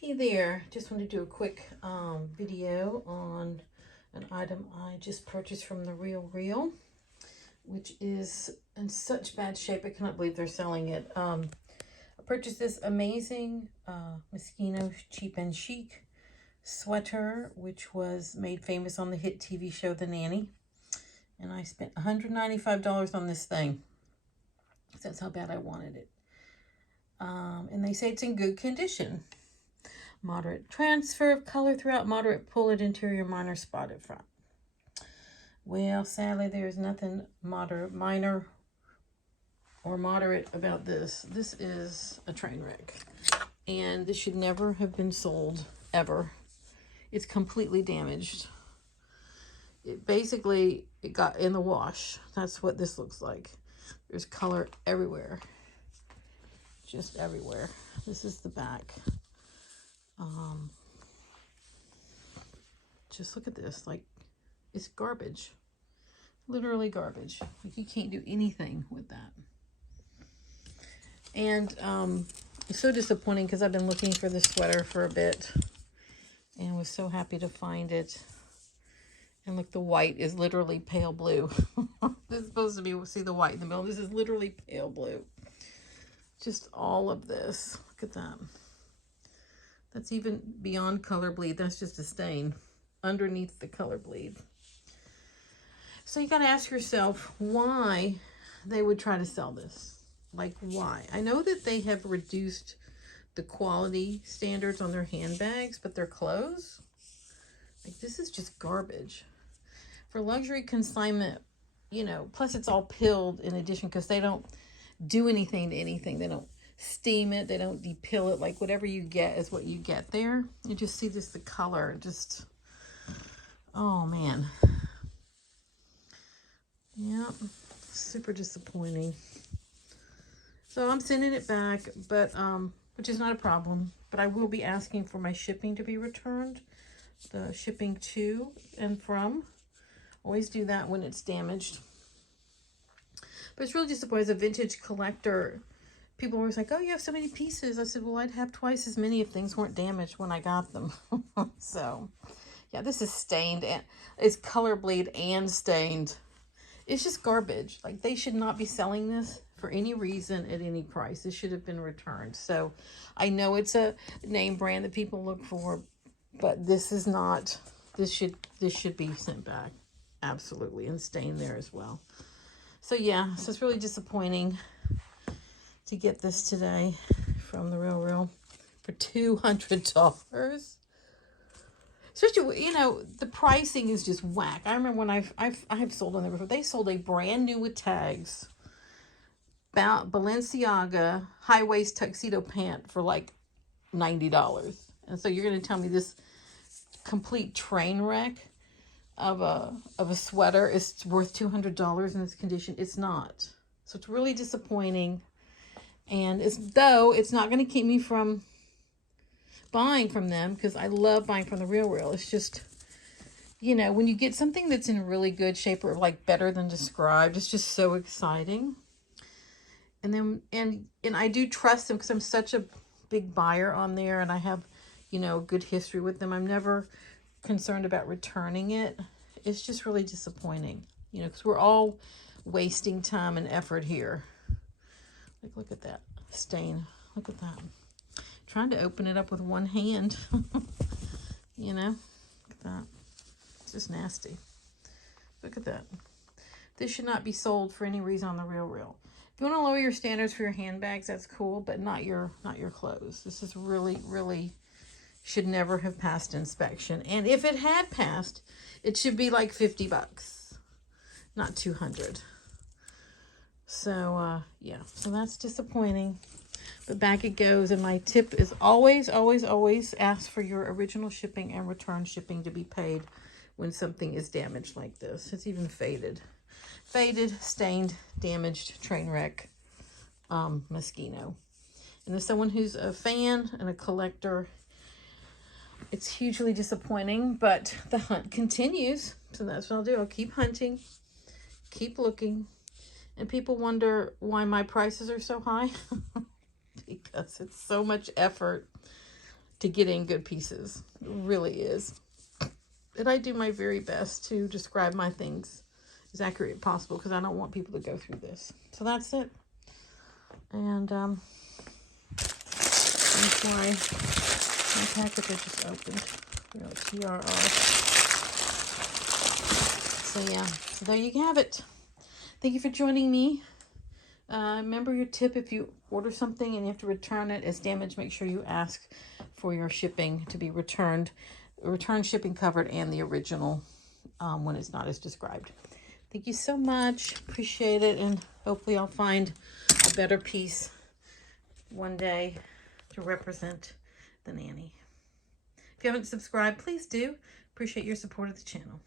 Hey there, just wanted to do a quick video on an item I just purchased from The Real, which is in such bad shape. I cannot believe they're selling it. I purchased this amazing Moschino Cheap and Chic sweater, which was made famous on the hit TV show The Nanny. And I spent $195 on this thing. That's how bad I wanted it. And they say it's in good condition. Moderate transfer of color throughout, moderate pull at interior, minor spot at front. Well, sadly, there's nothing minor or moderate about this. This is a train wreck. And this should never have been sold, ever. It's completely damaged. It got in the wash. That's what this looks like. There's color everywhere. Just everywhere. This is the back. Just look at this, like, it's garbage, literally garbage. Like, you can't do anything with that. And it's so disappointing because I've been looking for this sweater for a bit and was so happy to find it. And look, the white is literally pale blue. This is supposed to be, see the white in the middle. This is literally pale blue. Just all of this. Look at that. That's even beyond color bleed. That's just a stain underneath the color bleed. So you got to ask yourself why they would try to sell this. Like, why? I know that they have reduced the quality standards on their handbags, but their clothes, like, this is just garbage. For luxury consignment, you know, plus it's all pilled in addition because they don't do anything to anything. They don't steam it, they don't depill it. Like, whatever you get is what you get there. You just see this, the color, just, oh man. Yep, super disappointing. So I'm sending it back, but which is not a problem, but I will be asking for my shipping to be returned. The shipping to and from. Always do that when it's damaged. But it's really disappointing. As a vintage collector, people were always like, oh, you have so many pieces. I said, well, I'd have twice as many if things weren't damaged when I got them. So, yeah, this is stained. And it's color bleed and stained. It's just garbage. Like, they should not be selling this for any reason at any price. This should have been returned. So, I know it's a name brand that people look for, but this is not. This should be sent back. Absolutely. And stained there as well. So, yeah, so it's really disappointing to get this today from The Real for $200. Especially, you know, the pricing is just whack. I remember when I have sold on there before. They sold a brand new with tags Balenciaga high-waist tuxedo pant for like $90. And so you're going to tell me this complete train wreck of a sweater is worth $200 in this condition? It's not. So it's really disappointing. And though it's not going to keep me from buying from them, because I love buying from The Real. It's just, you know, when you get something that's in really good shape or like better than described, it's just so exciting. And then, and I do trust them because I'm such a big buyer on there and I have, you know, good history with them. I'm never concerned about returning it. It's just really disappointing, you know, because we're all wasting time and effort here. Like, look at that stain. Look at that. Trying to open it up with one hand. You know, look at that. It's just nasty. Look at that. This should not be sold for any reason on The Real. If you want to lower your standards for your handbags, that's cool, but not your clothes. This is really should never have passed inspection. And if it had passed, it should be like $50, not $200. So, yeah, so that's disappointing. But back it goes. And my tip is always ask for your original shipping and return shipping to be paid when something is damaged like this. It's even faded. Faded, stained, damaged, train wreck, Moschino. And as someone who's a fan and a collector, it's hugely disappointing, but the hunt continues. So that's what I'll do. I'll keep hunting, keep looking. And people wonder why my prices are so high. Because it's so much effort to get in good pieces. It really is. And I do my very best to describe my things as accurate as possible because I don't want people to go through this. So that's it. And that's my packet I just opened. You know, TRR. So yeah, so there you have it. Thank you for joining me. Remember your tip: if you order something and you have to return it as damaged, make sure you ask for your shipping to be returned. Return shipping covered and the original when it's not as described. Thank you so much. Appreciate it. And hopefully I'll find a better piece one day to represent the nanny. If you haven't subscribed, please do. Appreciate your support of the channel.